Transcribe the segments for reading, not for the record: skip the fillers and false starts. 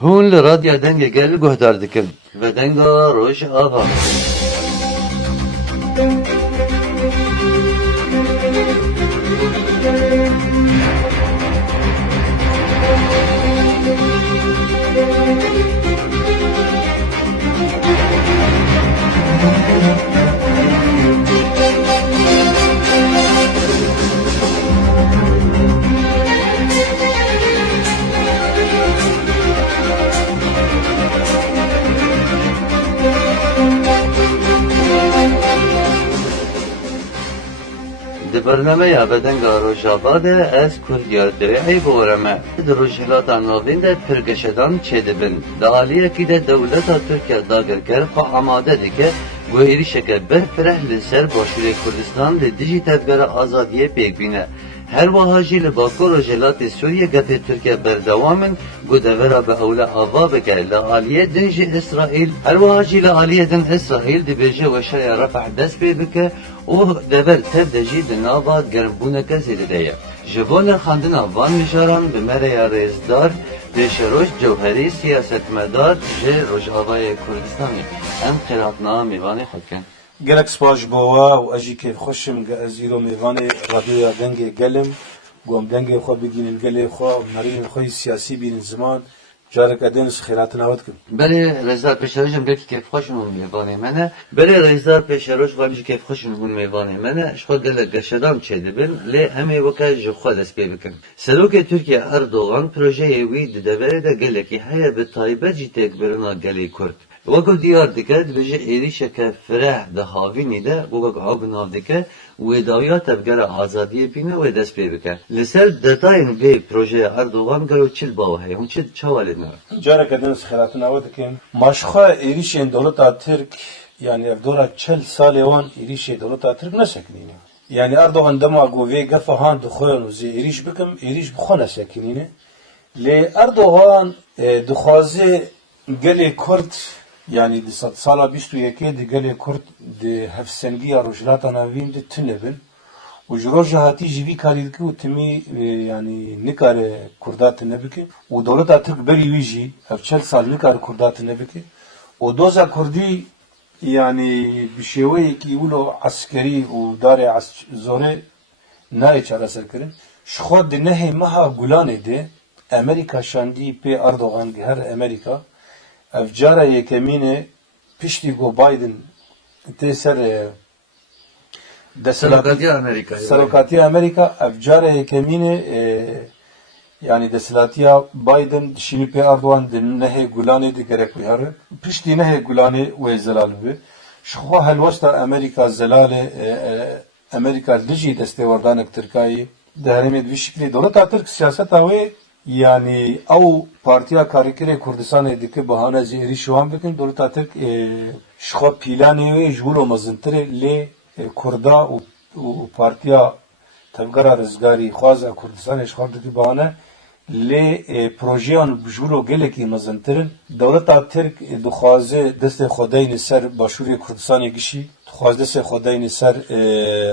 هون لراديا دنگه گل گهدار دکم و دنگا روش آقا د برنامه یا بدنگا روشاباده از کردیار دریعی بورمه د روشهلاتا نوین ده پرگشدان چه دبن ده آلیه که ده دولتا ترکیه داگرگر خواه آماده دیگه گوهری شکر برفره لسر باشور کردستان ده دیجی تبگر آزادیه پیک بینه هر واهاجی لباکو روشهلات سوریه گفه ترکیه بردوامن گودورا به اولا آوا بکر لآلیه دنج اسرائیل هر واهاجی لآلیه دن اسرائیل دی بیجه و شرع رفع دست بی بکه او دبر تب دجی دنابا گرمبونکه زیده جوان خاندنا وان نشاران به مره رئیسدار دشروش جوهری سیاستمدار جه روجاوای کردستانی ام خیراتنا میوانی خود کن گلک سپاش بوا و اجی که خوشم ازیرو میوان رادیو دنگ گلم گم دنگ خو بگین گل خو مریم خو سیاسی بین زمان جارک ادنس خیرات نواد کن بله رئیسدار پیشروشم بکی کیف خوشمون میوانی منه بله رئیسدار پیشروش وامش کیف خوشمون میوانی منه اشخال گله گشتام چه دبن لی همه وکا جخوا دست بی بکن سلوک ترکیه اردوغان پروژه وی ددوره ده گله کی هیا به تایبه جی تکبرنا گلی کرد وکو دیار دکد بجه ایریشه که فرح ده هاوینی ده وکو آبناو دکه و داویات افگر آزادی بینه و دست بی بکن لسر دتاین وی پروژه اردوغان گلو چیل باوهی هم چیل چوالی نه جارک ادنس خیرات نواد کن ماشخا ایریشن دولت ترک yani evdora 40 سال وان ایریش دولت ترک نسکنینه yani Erdoğan dema gove gafa han dukhon ze iriş bikim iriş bkhona sakinine le Erdoğan dukhaze gele Kürt yani 100 sala 21 de gele Kürt de hafsengiya rojlata navin de tünebin و جروج هاتی جیوی کاری که و تمی یعنی نکاره کردات نبکه و دولت ترک بری ویجی اف 40 سال نکاره کردات نبکه و دوزا کردی yani bir şey ki ulo askeri u dare zore ne çare serkirin şxod nehe maha gulan ede Amerika şandi pe Erdoğan her Amerika evcara yekemine pişti go Biden teser Salokati Amerika evcara yekemine yani desilatiya Biden şimdi pe Erdoğan nehe gulane de gerek bir pişti nehe gulane ve zelal be şu halvasta Amerika zelale Amerika dici destevardanak Türkiye deharemet bir şekilde devlet Türk siyaset ve yani o partiya karikere Kürdistan'a dike bahane zehri şu an bakın devlet Türk şu planı ve julo mazıntıre le Kurda o partiya tevgara rızgari xwaza Kürdistan'a işgal dike bahane لی پروژیان بجولو گله کی مزنترن دولت ترک دخوازه دست خداین سر باشوری کردستان گشی دخواز دست خداین سر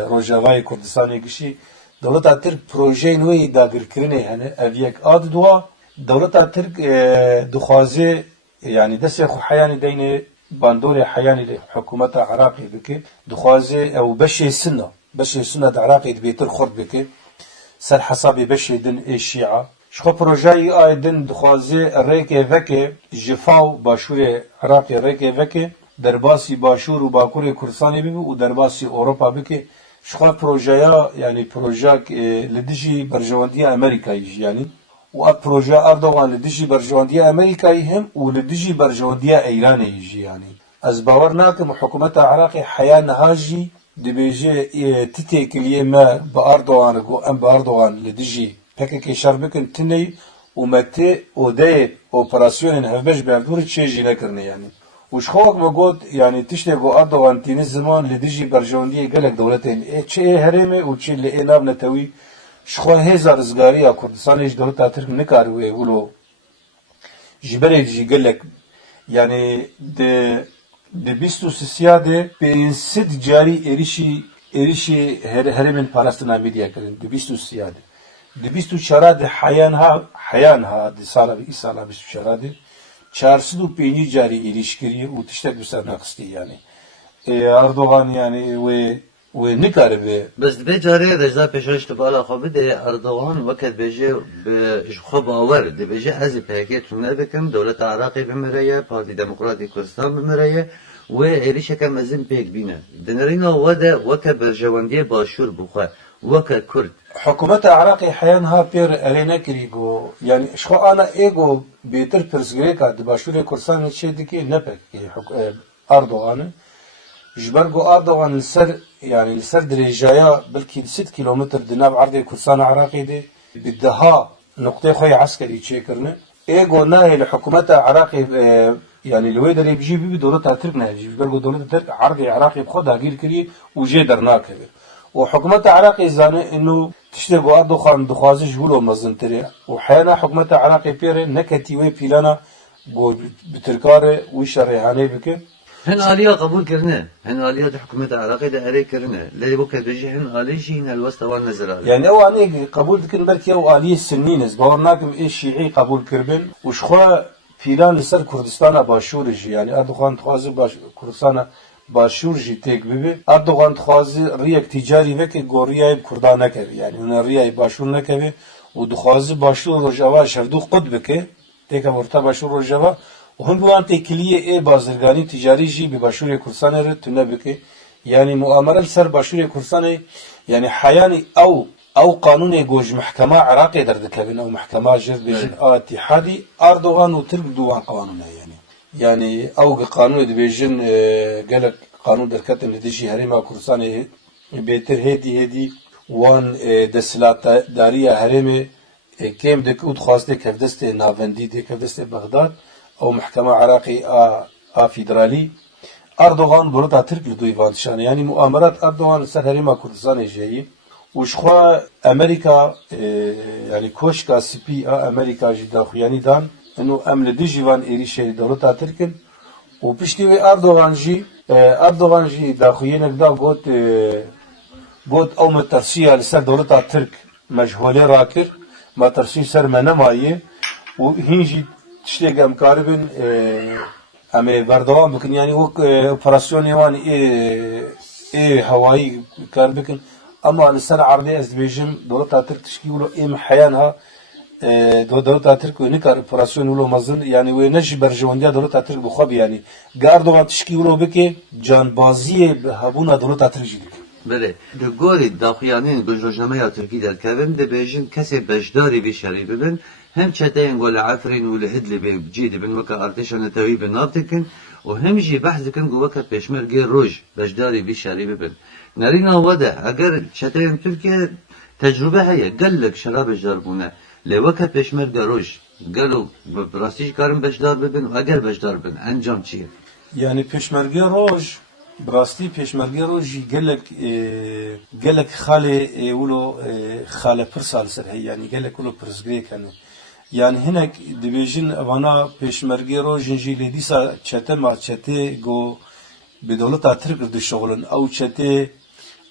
روجاوای کردستان گشی دولت ترک پروژه نوی داگر کرنه هنه اویک آد دوا دولت ترک دخوازه yani دست خو حیانی دین باندور حیانی حکومت عراقی بکی دخوازه او بشی سنه عراقی بیتر خورد بکی سر حسابی بشی دن شیعه شخو پروژه‌ای آیدن دخوازه ریک وکه جفاو باشور عراق ریک وکه درباسی باشور و باکور کردستان بی و درباسی اروپا بی شخو پروژه yani پروژه لدیجی برجواندی امریکایی yani و پروژه اردوغان لدیجی برجواندی امریکایی هم و لدیجی برجواندی ایرانی yani از باور ناکم حکومت عراق حیا نهاجی دبیجه تتکلیه ما با اردوغان گو ام با اردوغان لدیجی پکی شربکن تنی اومته اوده اپراسیون هفبش بردور چه جیله کرنه yani وش خوک مگود yani تشته گو اردوغان تینی زمان لدیجی برجواندی گلک دولتین چه هرمه و چه لی ناب نتوی شخو هزار رزگاری کردستانش دولت ترک نکاروه ولو جبره جی گلک yani de 23 de pensid cari erişi herimin parasına medya kırın de 23 di 24 de heyan ha di sala bi sala 24 de 405 cari ilişkiri u tiştek bir ser naqsti yani. Erdoğan yani ve ne kadar be بس دبي جاري رجلا پیشش تبالا خوب ده اردوغان وقت بيجي بخوب آور ده بيجي از پیکی تونه بکم دولت عراقی بمريه پارتی دموکراتی کردستان بمريه و ایریش کم ازم پیک بینه دنرینا وده وقت برجواندی باشور بخواه وقت کرد حکومت عراقی حیان ها پیر الینا کریگو yani şu ana ego beter persgreka de başure kursan çediki ne pek Erdoğan'ı جبرجو أردوغان لسر يعني لسر دريجايا بلكي 6 كيلومتر دناب عرضي كردستان عراقي دي بدها نقطة خوي عسكري تشيكرنا ايجو ناهي لحكومة عراقي يعني الوي دري بيجي بي دولتها ترك ناهي جبرجو دولتها ترك عرضي عراقي بخدها غير كري وجي درناك وحكومة عراقي زاني انه تشتغل أردوغان دخوازي جولو مزنتري وحيانا حكومة عراقي بيري نكتي وي بيلانا بو بتركاري ويشريحاني بكي هن آلية قبول کرنه هن آلية حكومة عراقي ده اري کرنه لذي وقت بيجي هن آلية شيء الوسط وان نزل يعني او اني قبول دكن بركي او آلية سنينز باورناكم ايش شيعي قبول كربن وشخوا فيلان لسر كردستان باشورجي يعني اردوغان تخوازي كردستان باشورجي تيك بيبي اردوغان تخوازي ريك تجاري وكي غوريا كردان نكبي يعني هنا ريا باشور نكبي ودخوازي باشور رجوا شردو قد بكي تيك ورتا باشور رجوا وهم بوان تكلية ايه بازرگاني تجاري جي بباشور كردستان رو تنه بكي يعني مؤامرة لسر باشور كردستان يعني حياني او قانون جوج محكمة عراقي دردكبين او محكمة جرد بيجن اتحادي اردوغان وترك دوان قانونه يعني او قانون دي بيجن قالك قانون دركت ان ديجي هريما كردستان بيتر هدي وان دسلات دارية هرمي كيم دك ود خواسته كفدست نافندي دي كفدست بغداد او محكمة عراقي فيدرالي اردوغان بروتا ترك لدويفان شان يعني مؤامرات اردوغان سر هريما كردستان جاي وشخوا امريكا يعني كوشكا سبي امريكا جدا يعني دان انه امل ديجيفان ايريشي دولتا تركن وبشتي اردوغان جي داخوينك دا قوت او مترسيه لسر دولتا ترك مجهوله راكر ما ترسي سر منمايه وهنجي تشتيق امكاربن امي بردوان بكن يعني وك اوبراسيون يوان هوائي كان بكن اما لسر عرضي از بيجم دولتا ترك تشكيلو حيانها دولتا ترك ونكار اوبراسيون ولو مزن يعني ونجي برجوانديا دولتا ترك بخوب يعني قاردوان تشكيلو بكي جانبازي هبونا دولتا ترك جيدك بله دگوری داخیانین گجرجنامه ترکی در کبن ده بیجن کسی بجداری بی شری ببن هم چتاین گل عفرین و لهدلی بی جید بن وکا ارتشان تاوی بن نابتکن و هم جی بحث کن گو وکا پیشمرگی روج بجداری بی شری ببن نرینا وده اگر چتاین ترکیه تجربه هیا گلک شراب بجدار بونه لوکا پیشمرگی روج گلو براستیج کارن بجدار ببن و اگر بجدار ببن انجام چیه يعني پشمرگی روج براستی پشمرگی روجی گلک خاله ولو خاله پرسال سر هي يعني گلک ولو پرسگری کنه يعني هناك دبيجن وانا پشمرگی روجن جي لديسا چته ما چته گو بدولتا ترك دي شغلن او چته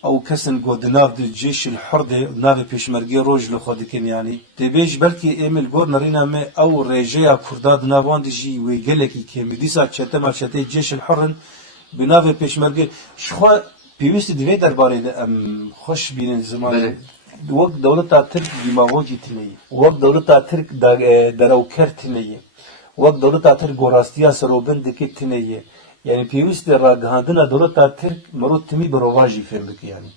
او كسن گو دناف دي جيش الحرده ناف پشمرگی روج لخودكن يعني دبيج بلكي ايمل گور نرينا ما او ريجيا كرداد نافان دي جي وي گلکی كي مديسا چته ما چته جيش الحرن بناو پیشمرگی شخوا پیوستی دوی درباره ام خوش بینن زمان وقت دولت ترک دیماغوجی تنیه وقت دولت ترک دروکر تنیه وقت دولت ترک گوراستیا سروبند کی تنیه yani پیوستی را گهاندنا دولت ترک مرود تمی برواجی فهم بکی yani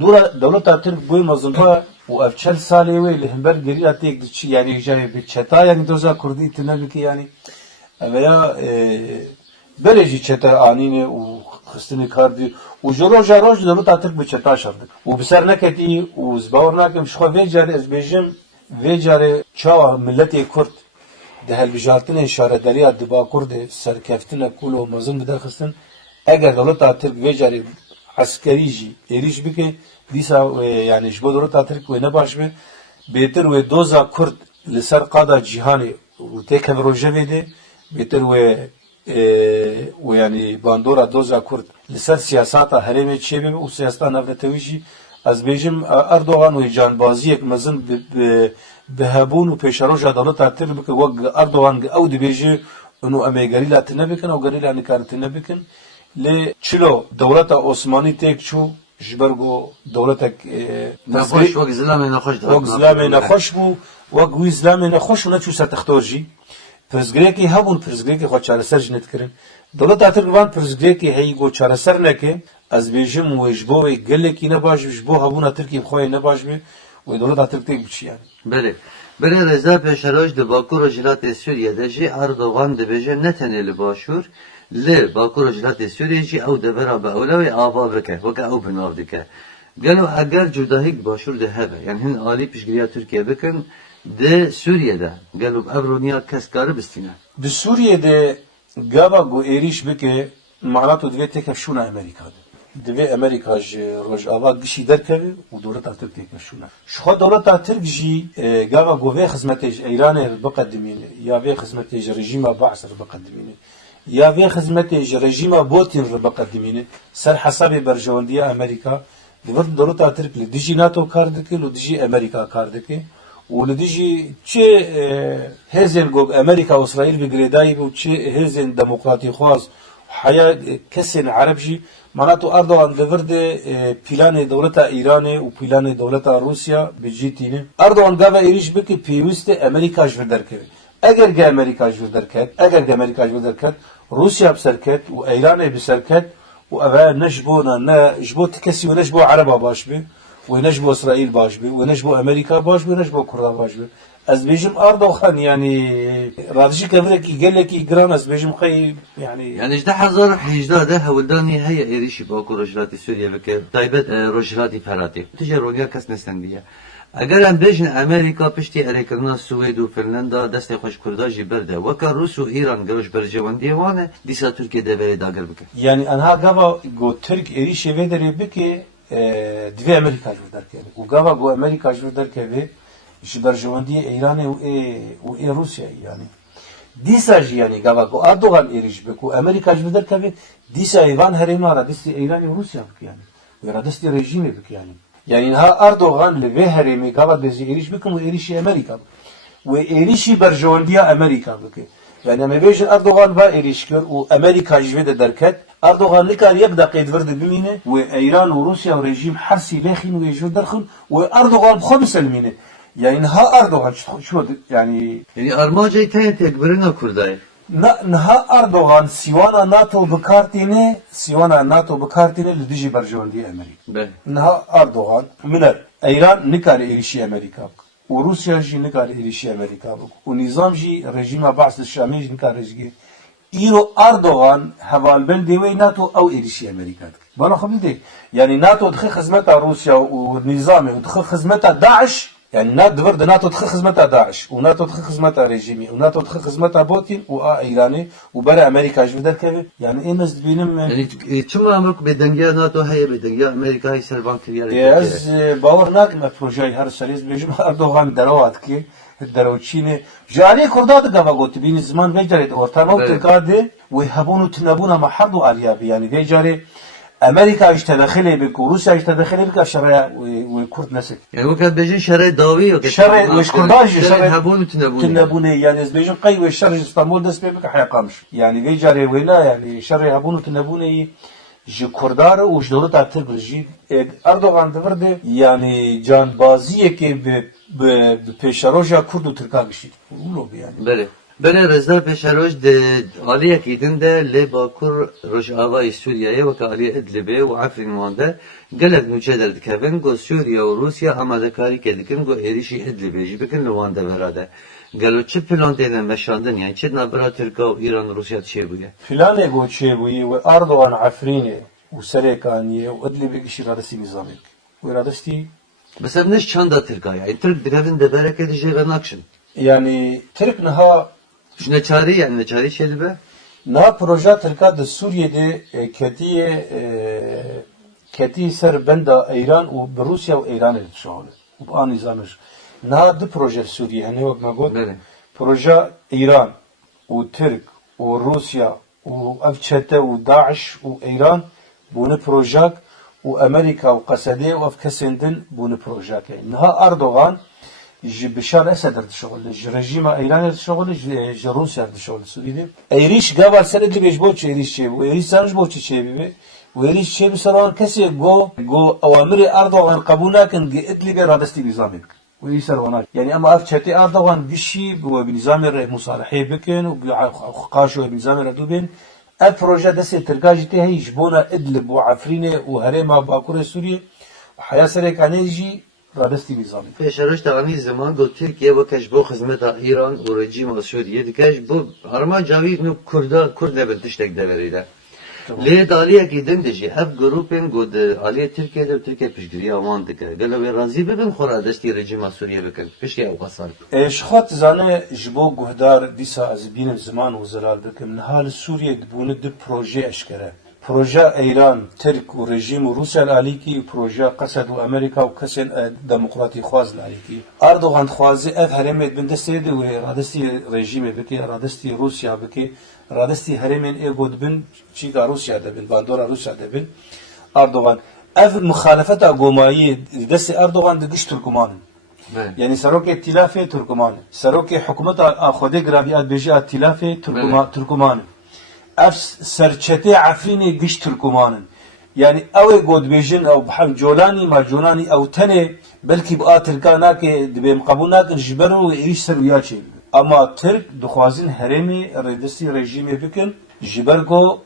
دورا دولت ترک بوی مزنبا و افچل سالی وی لهمبر گریه تیک دچی yani جای بچتا yani دوزا کردی تنه بکی yani veya böylece çete anine u xistini kardi u joro jaroj dolu tatırk bir çeta şardı. U biser neketi u zbavrnakem şo vecare ezbejim vecare çava milleti Kürt de helbijartine işaretleri diba Kurde serkeftine kulo mazın bidar xistin eğer dolu tatırk vecare askerici eriş bike disa yani şbo dolu tatırk ve ne baş be beter ve doza Kürt lisar qada cihani u tek evrojevede beter ve ويعني باندورا دوزا كرد لسر سياساتا هرمي تشيبي و سياستا نفرتويجي از بیجم اردوغان و جانبازیک مزن بهبون و پیشروجا دولت تر بک وق اردوغان او دی بیجه انو امیگری لا تنبکن او گری لا نکار تنبکن ل چلو دولت عثمانی تک چو جبرگو دولتك نخوش وقت زلامه نخوش وقت زلامه نخوش بو وقت وی زلامه نخوش و نچو ستختورجی پرزگریکی هبون پرزگریکی خود چاره سر جنت کرن دولت اترگوان پرزگریکی هی گو چاره سر نکه از بیجم و جبوی گلکی نباش جبو هبون اترکی بخوای نباش بی و دولت اترکی بچی یعنی بله رضا پیشروش د باکور جلات سوریه دجی اردوغان دبیجه نتنه باشور لی باکور جلات سوریه جی او دبرا با اولوی آوا بکه وکه او بناو دکه گلو اگر جداهی باشور ده هبه یعنی هن آلی پیشگیری ترکیه بکن ده سوریه ده گلو ابرونیا کس کاره بستینه ده سوریه ده گابا گو ایریش بکه معناتو دوی تکفشونه امریکا ده دوی امریکا جی روش آوا گشی درکوی و دولت ترک تکفشونه شخوا دولت ترک جی گابا گو وی خدمتش ایران بقدمینه یا وی خدمتش رژیم بعث بقدمینه یا وی خدمتش رژیم بوتین بقدمینه سر حساب برجواندی امریکا دولت ترک لدیجی ناتو کار دکه لدیجی امریکا کار دکه ولديجي چه هزن گوگ امریکا و اسرائیل بگریدایی و چه هزن دموکراتی خواست حياة كسن عربجي معناته أردوغان دورد بلان دولة إيران و بلان دولة روسيا بجيتينه أردوغان قابا إيريش بكي بيوست أمريكا جفدر كده أجر جا أمريكا جفدر كده أجر جا أمريكا جفدر كده روسيا بسركت و إيران بسركت و أبا نجبونا نجبو تكسي ونجبو عربا باش بي ونجبو إسرائيل باش بي ونجبو أمريكا باش بي ونجبو كردان باش بي از بیشم اردوغان يعني رادشي كبركي قال لك جرام از بیشم خي يعني اجده حزار حجده ده هولداني هي ايريشي باكو رجلاتي سوريا بك تايبت رجلاتي فراتي تجي رونيا كس نستنديه اگر هم بیشن امریکا پشتی اریکرنا سوئد و فنلندا دست خوش کرداجی برده وکا روس و ایران گروش برجواندی وانه دیسا ترکیه دبری داگر بکه يعني انها قبا جو ترك ايريشي ويدري بكي دوی امریکا جو درکه و قبا جو امریکا جو درکه برجواندی ایران و روسیا يعني دیسا جی يعني قبا جو اردوغان ايريش بكو امریکا جو درکه دیسا ایوان هرما را دست ایران و روسیا بك يعني و را دست رژیم بك يعني انها اردوغان لوی هرمی قبا دزي ايريش بكم و ايريشي امريكا و ايريشي برجواندی امريكا بك يعني ما بيجي اردوغان با ايريش كر و امريكا جوه دركت اردوغان لكار يبدا قيد ورد بمينه و ايران و روسيا و رژیم حرسي لخين و يجو درخن و اردوغان بخمس المينه يعني انها اردوغان شو يعني ارماجي تاين تكبرنا كرداي نها اردوغان سيوانا ناتو بكارتينه لديجي برجواندي امريكا نها اردوغان من ايران نكار ايريشي امريكا وروسيا جي نكار ايريشي امريكا ونظام جي رژيم بعث الشامي نكار رژيم ايرو اردوغان حوالبندي وي ناتو او ايريشي امريكا بانا خبيدي يعني ناتو دخل خدمتها روسيا ونظامه ودخل خدمتها داعش يعني ناتو دخل خدمتها داعش وناتو دخل خدمتها رژيمي وناتو دخل خدمتها بوتين و ايراني وبرا امريكا جبدر كيف يعني ايه مز بينم يعني كم عمرك بدنجا ناتو هي بدنجا امريكا هي سربان كريار از باورناك ما بروجاي هر سريز بيجم اردوغان دروات كي دروچينه جاري كرداد قبا قلت بين زمان بيجري اورتانو تقاد ويهبونو تنبونا ما حدو اريابي يعني بيجري امريكا اشتدخله بك وروسيا اشتدخله بك شرع وكرد نسك يعني وكان بيجي شرع داوي شرع وش كرداج شرع هبون تنبونه يعني از بيجي قي والشرع اسطنبول دس بك حيقامش يعني بيجري ولا يعني شرع هبون تنبونه جي كردار وش دولت ترك جي اردوغان دورده يعني جانبازيه كي بپیشروجا کرد و ترکا گشید اولو بیانی بله رضا پیشروج ده آلیه کیدن ده لی باکور روش آوای سوریه و که آلیه ادلبه و عفرین وانده گلک نوچه در دکوین گو سوریه و روسیا آماده کاری که دکن گو ایریشی ادلبه جی بکن لوانده براده گلو چه پلان دینه مشاندن یعنی چه نبرا ترکا و ایران و روسیا چه بوده؟ پلانه گو چه بوده و اردوغان عفرینه و سرکانیه و ادلبه گشی رادستی نظامک و رادستی بس ابنش چند ترکا يعني ترك دكافين دبرك دجي غناكشن يعني ترك نها شنو نچاري يعني نچاري شي دبه نها بروجا تركا د سوريا دي كتي سر بندا ايران و بروسيا و ايران تشغل وبان نظامش نها د بروجا سوريا يعني وقت ما قلت بروجا ايران و ترك و روسيا و افچته و داعش و ايران بونه بروجاك وأمريكا وقسدي وأف كسندن بون بروجاك نها أردوغان جي بشار أسد الشغل جي رجيم إيران الشغل جي روسيا الشغل سوريا إيريش قبل سنة اللي بيجبوش إيريش شيء وإيريش سانج بوش شيء وإيريش شيء بسرعة كسي جو أوامر أردوغان قبولنا كان جئت لي برادستي نظامك ويسروناش يعني اما افتشتي اردوغان بشي بنظام المصالحه بكن وقاشو بنظام ردوبين البروجي دسي تركاجتي هي جبونا ادلب وعفرينه وهريمه باكور سوريا وحياه سرك انرجي رادستي نظامي پیشرش تغنی زمان گو ترکیه و کش بو خدمت ایران و رژیم سوریه دکش بو هرما جاوی نو کرد بنتشتک دوریده لی دالیه کی دن دجی اف گروپن گود آلیه ترکیه دو ترکیه پیشگیری آمان دکه گلوی رازی ببین خورا دستی رژیم سوریه بکن پیشکی او قصار شخات زانه جبو گهدار دیسا از بین زمان و زلال بکم نهال سوریه دبونه دو پروژه اشکره پروژه ایران ترک و رژیم و روسیا الالیکی و پروژه قصد و امریکا و کسین دموکراتی خواز الالیکی اردوغان خوازی اف هرمت بندسته ده و رادستی رژیم بکی رادستی روسیا بکی رادستی هرمن ایگود بن چیکا روسیا ده بن باندورا روسیا ده بن اردوغان اف مخالفت اقومایی دست اردوغان دگش ترکمان يعني سروك ائتلاف تركمان سروك حكومة خودي غرابيات بيجي ائتلاف تركمان اف سرچته عفرين قش تركمان يعني او قد بيجن او بحال جولاني ما جولاني او تنه بلكي بقى تركانا كي دبي مقابلنا جبروا ايش سروياتي اما ترك دخوازين هرمي ردسي رژيمي بكن جبرگو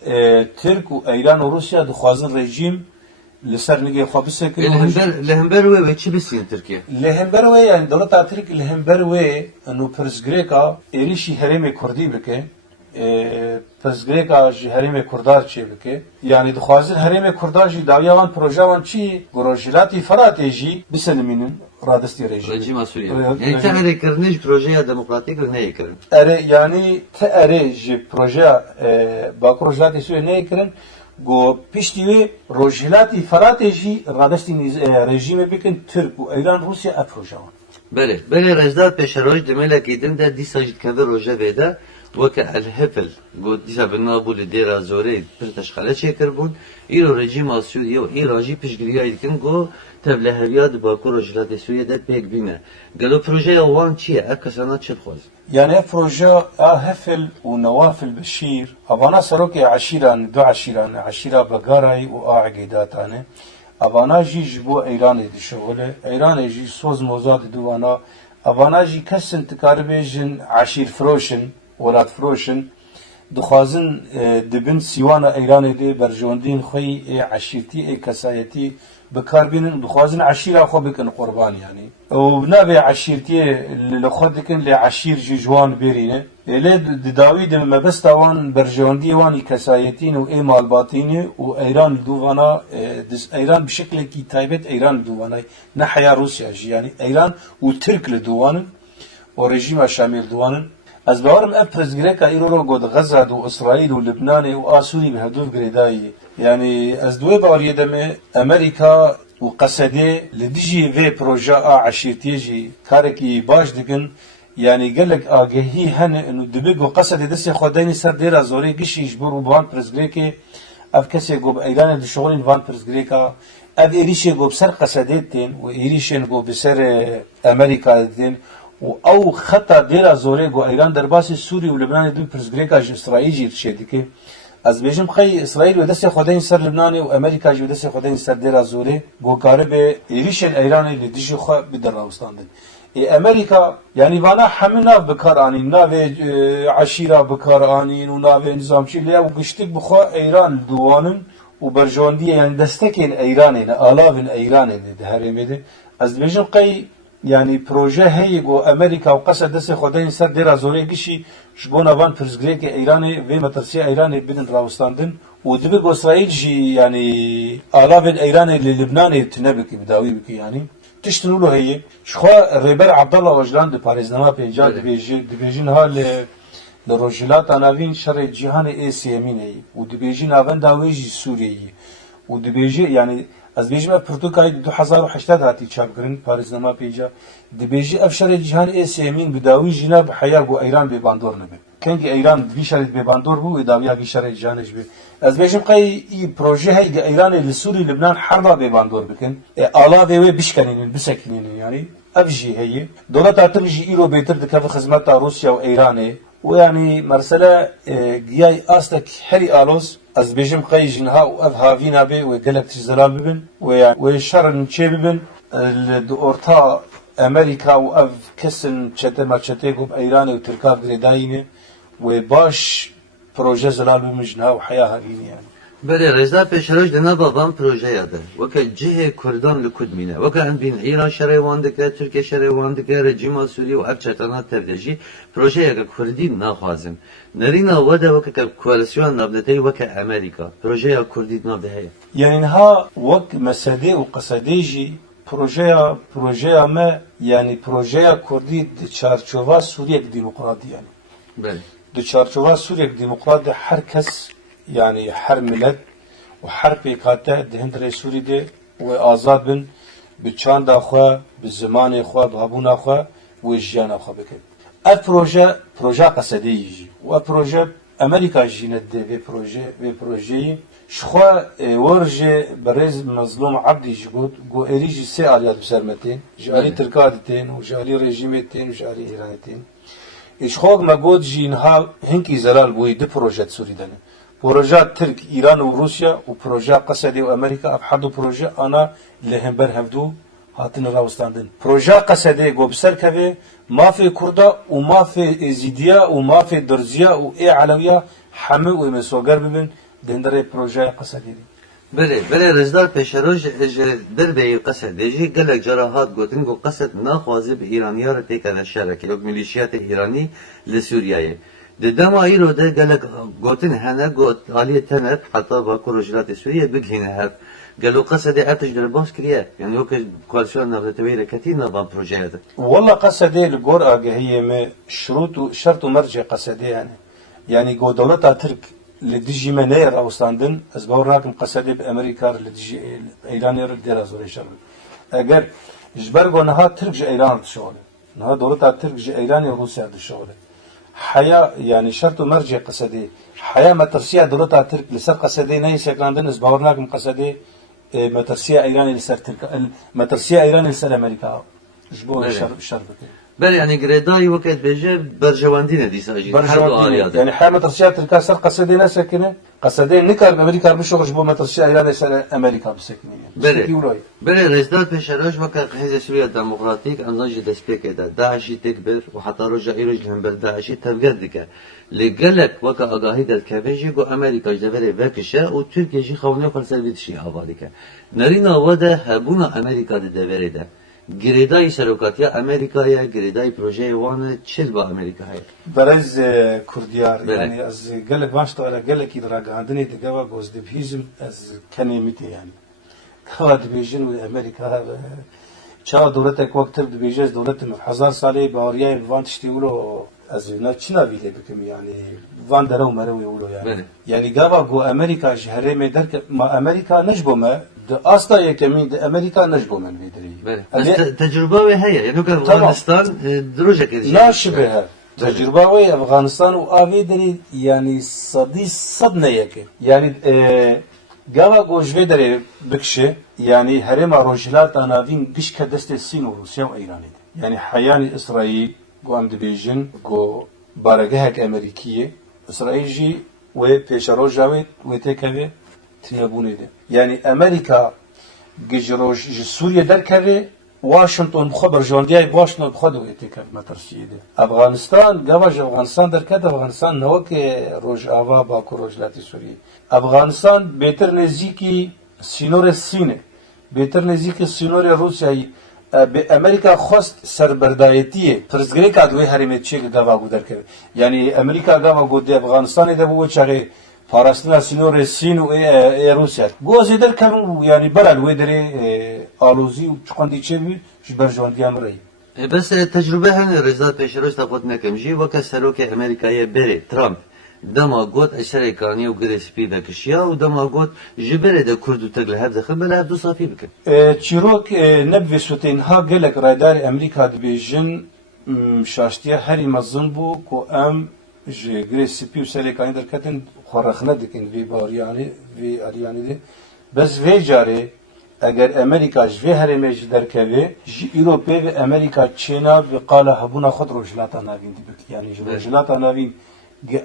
ترك و ايران و روسيا دخوازين رژيم لسر نگه خواب سکن لهمبر وی چی بسین ترکیه لهمبر وی يعني دولت ترک لهمبر وی انو پرزگریکا ایریشی هرم کردی بکه پرزگریکا جی هرم کردار چی بکه يعني دخوازن هرم کردار جی داویان پروژه وان چی گروجلاتی فراتی جی بسنمینن رادستی رژیم سوریه يعني تعمل كرنيش بروجيه ديمقراطيك ولا يكرن اره يعني تاره جي بروجه باكروجلاتی سوریه نیکرن گو پیشتیوی روجلاتی فراتجی رادستی رژیم بکن ترک و ایران روسیا افروجان بله رجدار پیشروج دملا کیدن ده دیسا جد کبر روجه بیده وکه الهفل گو دیسا بنابول دیرا زوری پر تشخاله چه کربون ایرو رژیم سوریه و ایراجی پیشگیری ایدکن گو تبلهویات باکو روجلاتی سوریه ده پیک بینه گلو پروژه وان چیه اکسانا چه خواز يعني بروجا هفل ونواف البشير أبانا سروك عشيران دو عشيران عشيرة بقاراي وعقيداتانه أبانا جي جبو إيران دي شغله إيران جي صوز موزاد دوانا أبانا جي كسن تكاربيجن عشير فروشن ولاد فروشن دخوازن دبن سيوانا إيران دي برجوندين خوي عشيرتي كسايتي بكاربين دخوازن عشيرة خو بكن قربان يعني ونابي عشيرتي لخود كن لعشير جوان بيرينه إلى داوي دم ما بس توان برجواندي واني كسايتين وإيمال باطيني وإيران دوفانا دس إيران بشكل كي تايبت إيران دوفانا نحيا روسيا يعني إيران وترك لدوان ورجيم شامل دوان از باورم اف پرزگریکا ایرو گود غزه و اسرائیل و لبنان و آسونی به هدف گریدایی يعني از دوی باوریه دمه امریکا و قصده لدیجی وی پروژه عشیرتیجی کارکی باش دکن يعني قال لك آگهی هن انه دبیگو قصده دست خودینی سر دیر ازوری گشیش برو بان پرزگریکه اف کسی گو ایران دشغلین وان پرزگریکا اف ایریشه گو بسر قصده تین و ایریشن گو بسر امریکا تین او خطا دیر زوره گو ایران در باس سوری و لبنان دو پرزگریکا اسرائیل جیر شدی که از بیشم خی اسرائیل و دست خدای سر لبنان و امریکا جو دست خدای سر دیر زوره گو کاره به ایریشن ایران لدیش خو بدر راوستاندن امریکا يعني وانا حملنا بكاراني ناوي عشيرة بكاراني وناوي نظام شي ليه وقشتك بخوا ايران دوانن وبرجوندية يعني دستكين ايران آلاف ايران ده هرميده از بیشم قی يعني بروجه هي جو امريكا وقصد دس خدين سر دير زوري كشي شبونا وان برزغريك ايراني في مترسي ايراني بدن راوستاندن ودبي اسرائيل جي يعني الاف ايراني للبنان تنبك بداوي بك يعني تشتنو له هي شخوا ريبر عبد الله وجلان دي باريزنما بينجا دبيجين ها لروجلات اناوين شر جهان اي سي امين هي ودبيجين اون داويجي سوريي ودبيجي يعني از بیشتر پرتغال 2008 هاتی چاپ کردن پاریزنامه پیجا دبیجی افشار جهان اسیمین بداوی جناب حیاق و ایران به باندور نبود کنگی ایران ویشارید به باندور بو اداویا ویشارید جانش بی از بیشم قای ای پروژه هایی ایران لسوری لبنان حربا به باندور بکن آلا و بشکنین بسکنین یعنی افجی هایی دولت اتمجی ایرو بهتر دکف خدمت روسیا و ایرانه و یعنی مرسله گیای استک هری آلوز از بیشم قای جنها و اف هاوینا به و گلک تجزلال ببن و شرن چه ببن لدورتا امریکا و اف کسن چته مرچته گوب ایران و ترکاب گریداینه و باش پروژه زلال بمجنها و حیا هاوینه yani. بله رضا پیشروش دنا بابام پروژه یاده وکه جه کردان لکود مینه وکه ان بین ایران شرای واندکه ترکیه شرای واندکه رژیم سوری و افچتانات تبدیجی پروژه یک کردی نخوازم نرینا وده وکه کوالسیون نبدته وکه امریکا پروژه یک کردی نبده يعني انها وك مسادي وقصديجي بروجيا ما يعني بروجيا كردي دشارچوفا سوريا ديمقراطي يعني بله دشارچوفا سوريا ديمقراطي هر كس يعني هر ملت وهر بيكاتا دهند سوري دي وآزاد بن بچان داخوا بالزمان خوا بهبونا خوا وجيانا خوا بكن اف بروجا قصديجي و بروجا امريكا جينت دي في بروجي شخوا ورجه برز مظلوم عبدي جبوت جو اريجي سي عليات بسرمتين جالي تركادتين وجالي ريجيمتين وجالي ايرانتين شخوا مجود جينها هنكي زلال بوي دي بروجات سوري دنه بروجات ترك ايران وروسيا وبروجا قصدي وامريكا ابحدو بروجا انا لهمبر هفدو هاتن راوستاندن بروجا قصدي جو بسركبه ما في كردا وما في ازيديا وما في درزيا واي علويا حمي ومسوغر ببن دندره پروژه قصدی بله رزدار پیشروش در به قصدی گلک جراحات گوتن گو قصد نخوازه به ایرانیار تیکن شرکه یک میلیشیات ایرانی لسوریه دما ایرو ده گلک گوتن هنه گوت عالی تنر حتی با کروجلات سوریه بگهینه هف قالوا قصدي اتش در باس كريا يعني هو كوالسيون نبدا تبير كتير نظام بروجي هذا والله قصدي الجور هي ما شروط شرط ومرجع قصدي يعني جو دولتها ترك لديجي منير او ستاندن از باور راكم قصدي بامريكا لديجي ايران ير دير ازوري شر اگر جبرغو نها ترك ايران تشول نها دولتها ترك ايران وروسيا تشول حيا يعني شرط مرجع قصدي حيا مترسيا دولتها ترك لسر قصدي ني سكراندن از باور راكم قصدي مترسيا ايران لسر ترك مترسيا ايران لسر امريكا جبو شر بله يعني جريداي وقت بيجي برجواندين دي ساجي يعني حال مترسيا تركا سر قصدي ناس سكنه قصدي نكر امريكا بشغل جبو مترسيا ايران سر امريكا بسكنه بله رئيسدار بشراش وقت حزب سوريا الديمقراطيك انزاج دسبيك ده داعشي تكبر وحتى رجع يرج هم داعشي تبقدك لقلك وقت اغاهي دلكبيجي جو امريكا جبره وكشه وتركيا جي خونه فلسفه شي حوالك نرينا وده هبونا امريكا دبره ده گریدای سروکاتیا امریکایی گریدای پروژه وان چل با امریکایی برز کردیار یعنی از گلک واشت ولا گلک ایرا گاندنی تگوا گوز دبیزم از کنیمیتی یعنی کوا دبیجن و امریکا چا دولت وقت دبیجز دولت هزار ساله باوریای وان تشتیولو از نه چنا بیله بکم یعنی وان درو مرو یولو یعنی گوا گو امریکا شهره می درک ما امریکا نجبو ما ده اصلا یکمی ده امریکا نجبو من بیدری بس تجربه هي يعني كان افغانستان دروجه كده لا شبه تجربه وي افغانستان و اوی دری یعنی صدی صد نه یکه یعنی گاوا گوجوی دری بکشه یعنی هرم روجلات اناوین گش که دست سین و روسیه و ایرانی یعنی حیان اسرائیل گو ام دبیجن گو بارگهک امریکیه اسرائیل جی و پیشرو جاوید و تکوی تنبونه ده یعنی امریکا گجروج سوریه درکوی واشنطن خبر جاندیای واشنطن خود ویتی کرد مترسیه ده افغانستان گواج افغانستان درکد افغانستان نوک روج آوا با کروجلاتی سوریه افغانستان بهتر نزدیکی سینور سینه بهتر نزدیکی سینور روسیایی به امریکا خواست سربردایتیه پرزگری کادوی حریمت چی گوا گودر کرد یعنی امریکا گوا گود افغانستان ده بو چاغه پاراستنا سینور سین و روسیه گوزی در کم یعنی برال ودری آلوزی و چقندی چه بی جبر جوندی امری بس تجربه هن رزات پیشروش تاخد نکم جی وقت سروک امریکایی بره ترامپ دما گوت اشتري كاني وقريس بي بكشيا ودما گوت جبره ده كردو تقل هذا خبل هذا صافي بك تشيروك نبي سوتين ها قالك رادار امريكا دبيجن شاشتيا هري مزن بو كو ام جي غري سي بي وسالي كان دركتن خرخنا دكن في بارياني في ارياني دي بس في جاري اگر امریکا جوی هرمه جی درکوی جی ایروپی و امریکا چینا بقال هبونا خود روجلاتا ناوین دی بک یعنی جی روجلاتا ناوین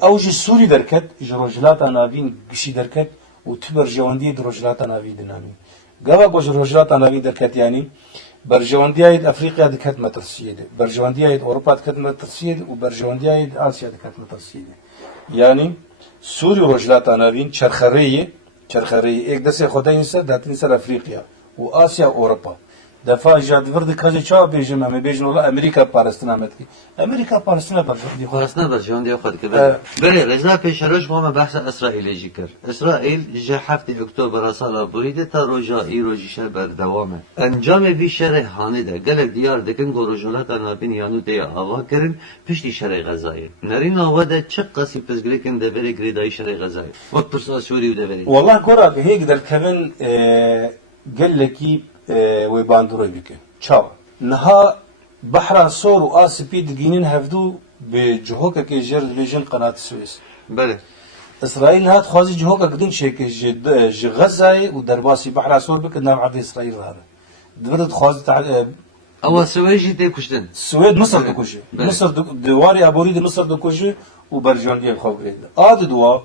او جی سوری درکت جی روجلاتا ناوین گشی درکت و تبر جواندی دی روجلاتا ناوین دنامی گاوا گوش روجلاتا ناوین درکت یعنی برجواندی اید افریقیا دکت مترسیه دی برجواندی اید اروپا دکت مترسیه دی و برجواندی اید آسیا دکت مترسیه دی یعنی سوری روجلاتا ناوین چرخریه یک دسته خدای انسان داتین سر افریقیا و آسیا و اروپا دفعه جاد ورد کجا چا بیجم همه بیجن ولی امریکا پارستان آمد کی امریکا پارستان برجواندی خواستنا برجواندی خود که بله رضا پیشروش ما بحث اسرائیل جی کرد اسرائیل جه 7 اکتبر سال بریده تا روزا ایروجی شهر بردوامه انجام بی شرح هانه ده گلک دیار دکن گروجولات نابین یانو ده آوا کرن پشتی شرح غزایی نرین آوا ده چه قصی پزگریکن ده بری گریدای شرح غزایی وقت پرسا سوری و ده بری والله کورا هیک در کبن گلکی و باندروی بکن چاو نها بحر سور و آسپی دگینین هفدو به جهوک که جرد بیجن قناة سوئیس بله اسرائیل هات خوازی جهوک کدین شی که غزای و درباسی بحر سور بکن نام عبد اسرائیل راه دبرد خوازی اما سویجی ده کشتن سوید مصر دکوشه مصر دواری ابوری ده مصر دکوشه و برجواندی خواب گرید آد دوا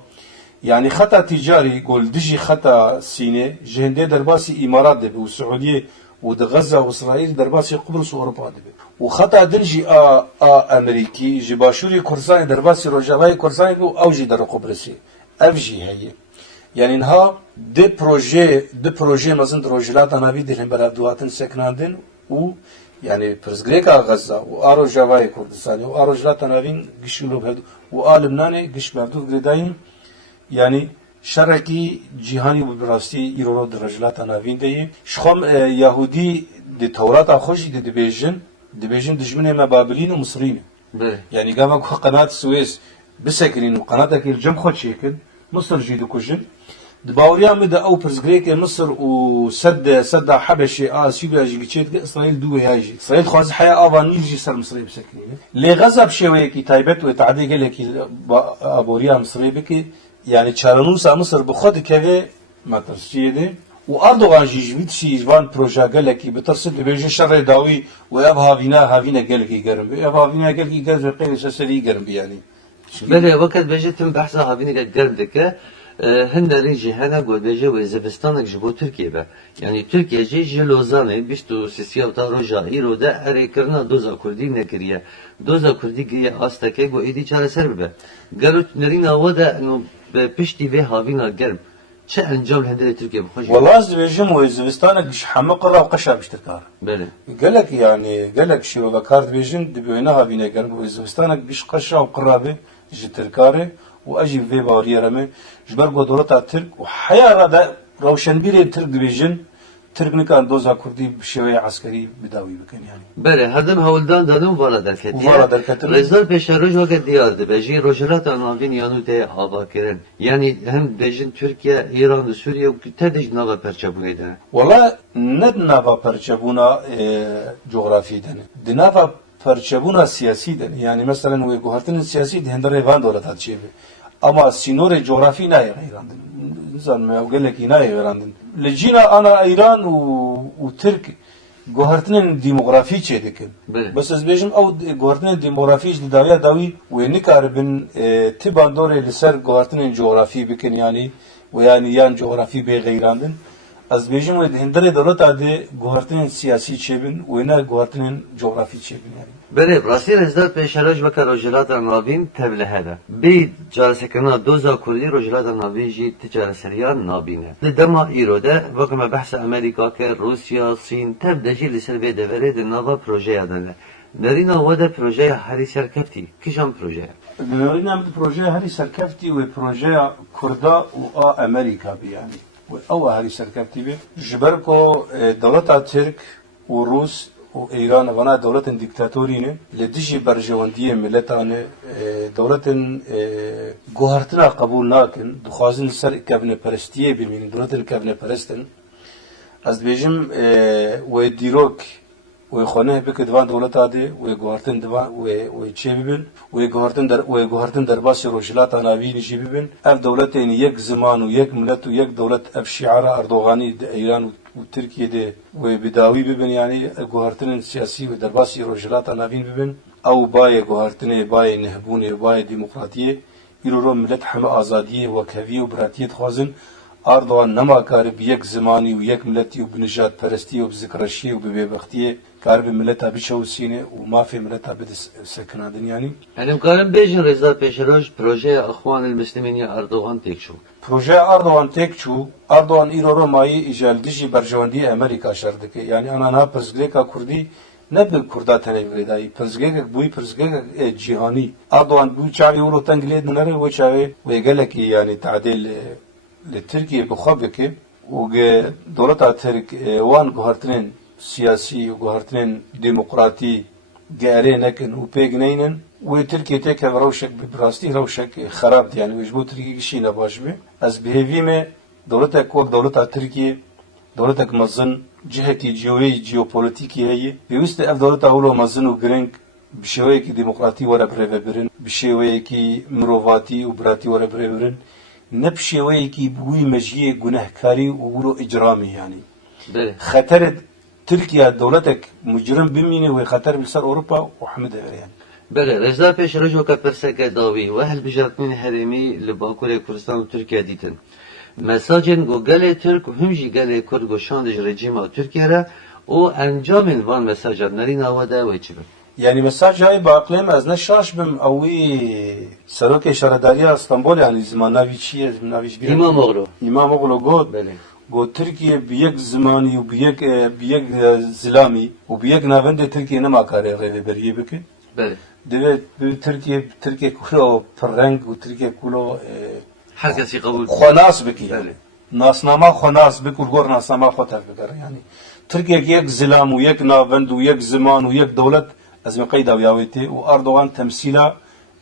يعني خطأ تجاري قول دجي خطأ سيناء جهندي درباسي إمارات دبي والسعودية ودغزة وإسرائيل درباسي قبرص وأوروبا دبي وخطأ دنجي أمريكي جباشوري كورساني درباسي روجاواي كورساني أو جي در قبرصي أفجي هي يعني إنها دي بروجي مثلا روجلات أنابي دلهم برابدواتن سكناندن و يعني برزغريكا غزة وآروجاواي كردستاني وآروجلات أنابين قشولو بهدو وآلمناني قش بهدو قرداين yani şereki cihani bu birasti İran'da derecelat anavinde şom Yahudi de Tevrat xoş de dibejin dijmine me Babilin Mısrin yani gava qanat Suez bisekrin qanata ki cem xoş şekil Mısır jidu kujin دباوريا مد او برزغريك مصر وسد حبشي سوريا جيتشيت اسرائيل دو هاجي اسرائيل خواز حياه افانيل جي سر مصري بسكني لي غزب شويه كي تايبت وتعدي قال لك ابوريا مصري بكي يعني تشارنوسا مصر بخد كذا ما ترسيده واردوغان جيجويت شي جوان بروجا قال لك بترسد بيجي شر داوي ويبها فينا هافينا قال لك يقرب يبها فينا قال لك يقرب قيل سسري يقرب يعني بله وقت بيجتم بحثا هافينا قرب دكه هندری جهانا گود بجه و زبستانک جبو ترکیه به یعنی ترکیه جی لوزانه بیستو سیسیا و تا روژا ایرو ده اره کرنا دوزا کردی نکریه دوزا کردی گریه آستکه گو ایدی چاره سر ببه گلو نرین آوا ده انو پشتی به هاوینا گرم چه انجام هندری ترکیه بخوش والله زبجم و زبستانک حمق را و قشا بشترکار بله قالك يعني قالك شي والله كارد بيجن دبينا هاوينا گرم و زبستانک بش قشا و قرابه جترکاره واجي في باريا رمي جبر قدرات ترك وحياة ردا روشن بيري ترك ديفيجن ترك نكان دوزا كردي بشوية عسكري بداوي بكن يعني بله هردم هولدان دانم والا درکتیه والا درکتیه رزدار پیش روز وقت دیارده بجی روجرات آنوین یانو ده آبا کرن yani hem bejin Türkiye, İran, Suriye tedej nava perçabune de. والله ند نافا perçabuna coğrafi dene. De nava perçabuna siyasi dene. Yani mesela ve guhartının siyasi de hendere van dolat atçebe. Ama sinore coğrafi ne İran'dan. İnsan mı avgele ki ne İran'dan. Lejina ana İran u Türk guhartının demografi çedekin. Bas az bejim av guhartının demografi daviya davi ve nikarbin tibandore liser guhartının coğrafi bikin yani ve yani yan coğrafi be İran'dan. از بیشتر وقت هندره دولت عده گوهرتن سیاسی چبین و نه گوهرتن جغرافی چبین یعنی. بله راسی رزدار پیشرج و کاروجلات نابین تبله هده. بی جالسکنا دوزا کلی روجلات نابین جی تجارت سریان نابینه. لدما ایروده وقتی ما بحث امریکا که روسیا صین تبدیجی لسر به دوره دنوا پروژه داره. نرینا وده پروژه هری سرکفتی. کیشان پروژه؟ نرینا پروژه هری سرکفتی و پروژه کردا و امریکا بیانی. او هری سرکفتی به جبرکو دولت ترک و روس و ایران وانا دولت دیکتاتورینه لدیجی برجواندی ملتانه دولت گوهرتنا قبول ناکن دخوازن سر کابینه پرستیه بمینن دولت کابینه پرستن از بیجم و دیروک و خونه بک دوان دولت آده و گوهرتن دوان و چه ببین و گوهرتن در باس روجلات آناوی نجی ببین اف دولت این یک زمان و یک ملت و یک دولت اف شعار اردوغانی د ایران و ترکیه ده و بداوی ببین یعنی گوهرتن سیاسی و در باس روجلات آناوی ببین او بای گوهرتن بای نهبون بای دموکراتیه ایرو ملت همه آزادی و کوی و براتیت خوازن اردوغان نما کار به یک زمانی و یک ملتی و بنجات پرستی و بذکرشی و ببختیه کار به ملت بشوسینه و مافی ملت بد سکنادن یعنی يعني مقارن بيجن رضا بيشروش بروجي اخوان المسلمين يا اردوغان تيكشو پروژه اردوغان تکچو اردوغان ایرو مایی ایجال دیجی برجواندی امریکا شردکه یعنی آنها پرزگلیکا کردی نه به کردا تنهایی دایی پرزگلیک بوی پرزگلیک جهانی اردوغان بوی چاوی ولو تنگلید نره و چاوی و گلکی یعنی تعدیل لترکیه بخوابه و دولت ترک وان گوهرتنین سیاسی و گوهرتنین دموکراتی گاره نکن و پیگ نینن و ترکیه تک روشک براستی روشک خراب دی یعنی وجبو ترکیه کشی نباش به از بهویم دولت کوک دولت ترکیه دولت مزن جهتی جیوپولیتیکی هی بیوست اف دولت اولو مزن و گرنگ بشوی کی دموکراتی وره برن بشوی کی مرواتی و براتی وره برن نبشوی کی بوی مجیه گناهکاری و ورو اجرامی یعنی بله خطر تركيا دولتك مجرم بميني وخطر بسر اوروبا وحمد يعني بله رضا بيشروش وكبرسك داوي واهل بجرتين هرمي لباكور كردستان وتركيا ديتن مساجن گو گله ترک و همجی گله کرد گو شاندج رژیم ترکیه را و انجام وان مساجات نرین آواده و چی بم يعني مساج هاي باقليم از نشاش بم اوي سروك شهرداريا اسطنبول يعني زماناوي چيه زماناويش بيرن امام اغلو گود بله گو تركيا بيك زماني و بيك زلامي و بيك ناوند تركيا نما كاري غير بريه بك بله دبي تركيا كله فرنگ و تركيا كله هر کسی قبول خناس بكي بله ناسنامه خناس بك و گور ناسنامه خطر بكر يعني تركيا يك زلام و يك ناوند و يك زمان و يك دولت از قيدا وياويتي و اردوغان تمثيلا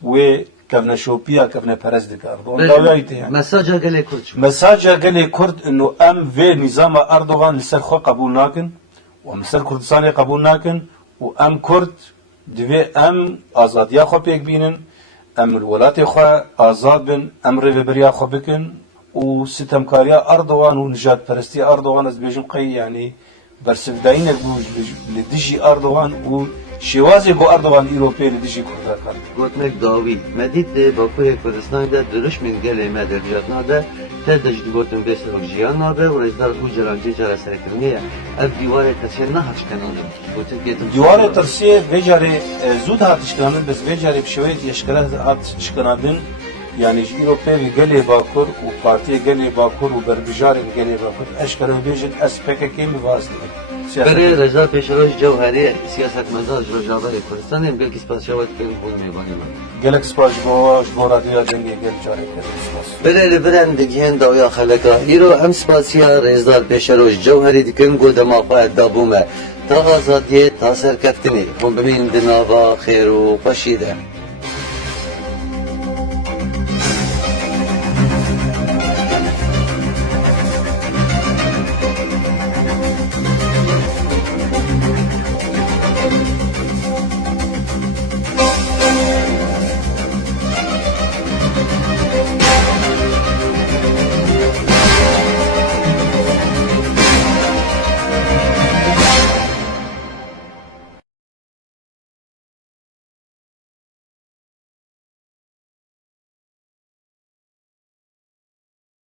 و كفنا شوبيا كفنا پرز دك اردوغان داوياويتي يعني مساجا گله کرد شو مساجا قال كرد انه ام في نظام اردوغان لسر خو قبول ناكن ومسر كردستان قبول ناكن وام كرد دوي ام ازاديا خو بيك بينن ام الولات خو ازاد بن امر بريا خو بكن و ستمكاريا اردوغان و نجات پرستی اردوغان از بيجم قي يعني برسفداين بوج لدجي اردوغان و شوازی گو اردوغان ایروپی لدیجی کرده کرد. گوتنک داوی مدید باکوی کردستان ده درش من گله مدرجات ناده تردش دیگوتن بسر و جیان ناده و رزدار او جرانجی جاره سرکنیه اف دیواره تسیر نه هاش کنانده گوتن گیتن دیواره ترسیه ویجاره زود هاتش کنانده بس ویجاره بشوید یشکره هاتش کنانده yani Avrupa gele bakur و partiye gele bakur و بربجار gele bakur eşkere bejit SPKK mi vazdı. برای رضا پیشروش جوهری سیاستمدار جوجابه کردستان هم گل سپاسیابت کنیم بود میبانی من گلک سپاس با رادیو دنگی گل جاره کرد. برای لبرن دگیهن داویا خلقا ایرو ام سپاسیا رضا پیشروش جوهری دکن گل دماغ دابومه تا آزادیه تا سرکفتنی هم ببین دناوا خیر و خوشیده